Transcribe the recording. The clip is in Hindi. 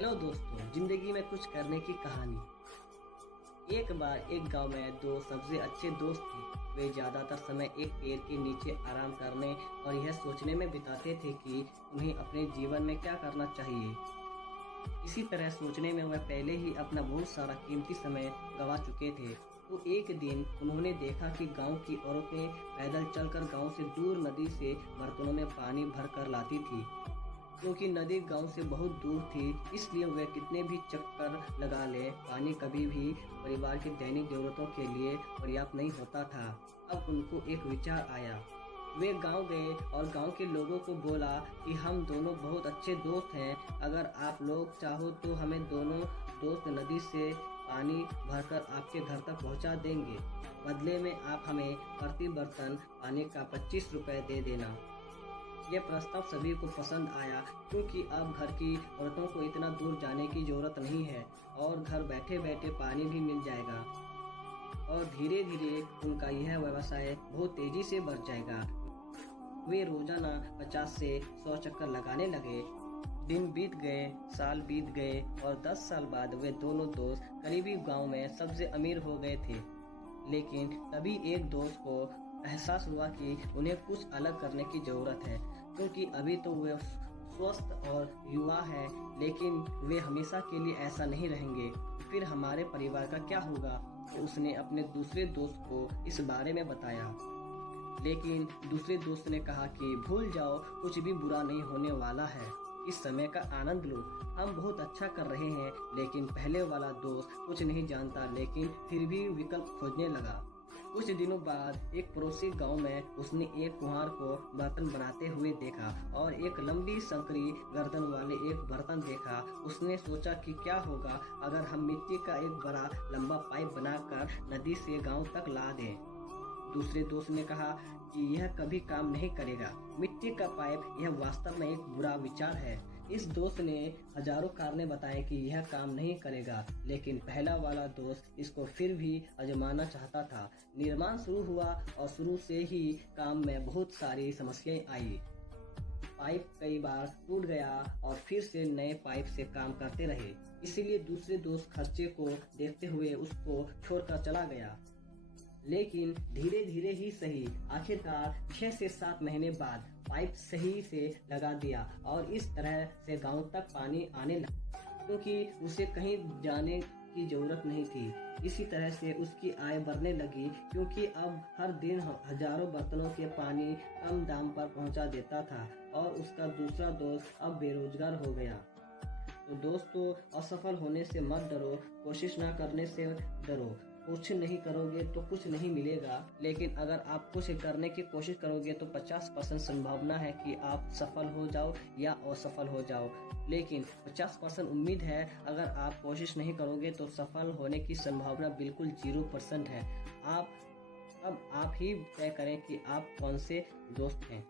हेलो दोस्तों, जिंदगी में कुछ करने की कहानी। एक बार एक गांव में दो सबसे अच्छे दोस्त थे। वे ज्यादातर समय एक पेड़ के नीचे आराम करने और यह सोचने में बिताते थे कि उन्हें अपने जीवन में क्या करना चाहिए। इसी तरह सोचने में वह पहले ही अपना बहुत सारा कीमती समय गंवा चुके थे। तो एक दिन उन्होंने देखा कि गांव की औरतें पैदल चलकर गांव से दूर नदी से बर्तनों में पानी भर कर लाती थी। क्योंकि नदी गांव से बहुत दूर थी, इसलिए वे कितने भी चक्कर लगा ले, पानी कभी भी परिवार की दैनिक जरूरतों के लिए पर्याप्त नहीं होता था। अब उनको एक विचार आया। वे गांव गए और गांव के लोगों को बोला कि हम दोनों बहुत अच्छे दोस्त हैं। अगर आप लोग चाहो तो हमें दोनों दोस्त नदी से पानी भरकर आपके घर तक पहुंचा देंगे। बदले में आप हमें प्रति बर्तन पानी का 25 रुपए दे देना। यह प्रस्ताव सभी को पसंद आया, क्योंकि अब घर की औरतों को इतना दूर जाने की जरूरत नहीं है और घर बैठे बैठे पानी भी मिल जाएगा। और धीरे धीरे उनका यह व्यवसाय बहुत तेजी से बढ़ जाएगा। वे रोजाना 50 से 100 चक्कर लगाने लगे। दिन बीत गए, साल बीत गए और 10 साल बाद वे दोनों दोस्त करीबी गांव में सबसे अमीर हो गए थे। लेकिन तभी एक दोस्त को एहसास हुआ कि उन्हें कुछ अलग करने की जरूरत है, क्योंकि अभी तो वे स्वस्थ और युवा हैं, लेकिन वे हमेशा के लिए ऐसा नहीं रहेंगे। फिर हमारे परिवार का क्या होगा? तो उसने अपने दूसरे दोस्त को इस बारे में बताया। लेकिन दूसरे दोस्त ने कहा कि भूल जाओ, कुछ भी बुरा नहीं होने वाला है। इस समय का आनंद लो, हम बहुत अच्छा कर रहे हैं। लेकिन पहले वाला दोस्त कुछ नहीं जानता, लेकिन फिर भी विकल्प खोजने लगा। कुछ दिनों बाद एक पड़ोसी गांव में उसने एक कुम्हार को बर्तन बनाते हुए देखा और एक लंबी संकरी गर्दन वाले एक बर्तन देखा। उसने सोचा कि क्या होगा अगर हम मिट्टी का एक बड़ा लंबा पाइप बनाकर नदी से गांव तक ला दें। दूसरे दोस्त ने कहा कि यह कभी काम नहीं करेगा, मिट्टी का पाइप यह वास्तव में एक बुरा विचार है। इस दोस्त ने हजारों कारणें बताए कि यह काम नहीं करेगा, लेकिन पहला वाला दोस्त इसको फिर भी आजमाना चाहता था। निर्माण शुरू हुआ और शुरू से ही काम में बहुत सारी समस्याएं आई। पाइप कई बार टूट गया और फिर से नए पाइप से काम करते रहे। इसीलिए दूसरे दोस्त खर्चे को देखते हुए उसको छोड़कर चला गया। लेकिन धीरे धीरे ही सही, आखिरकार 6 से 7 महीने बाद पाइप सही से लगा दिया और इस तरह से गांव तक पानी आने लगा, क्योंकि उसे कहीं जाने की जरूरत नहीं थी। इसी तरह से उसकी आय बढ़ने लगी, क्योंकि अब हर दिन हजारों बर्तनों के पानी कम दाम पर पहुंचा देता था और उसका दूसरा दोस्त अब बेरोजगार हो गया। तो दोस्तों, असफल होने से मत डरो, कोशिश न करने से डरो। कुछ नहीं करोगे तो कुछ नहीं मिलेगा, लेकिन अगर आप कुछ करने की कोशिश करोगे तो 50% संभावना है कि आप सफल हो जाओ या असफल हो जाओ। लेकिन 50% उम्मीद है। अगर आप कोशिश नहीं करोगे तो सफल होने की संभावना बिल्कुल 0% है। अब आप ही तय करें कि आप कौन से दोस्त हैं।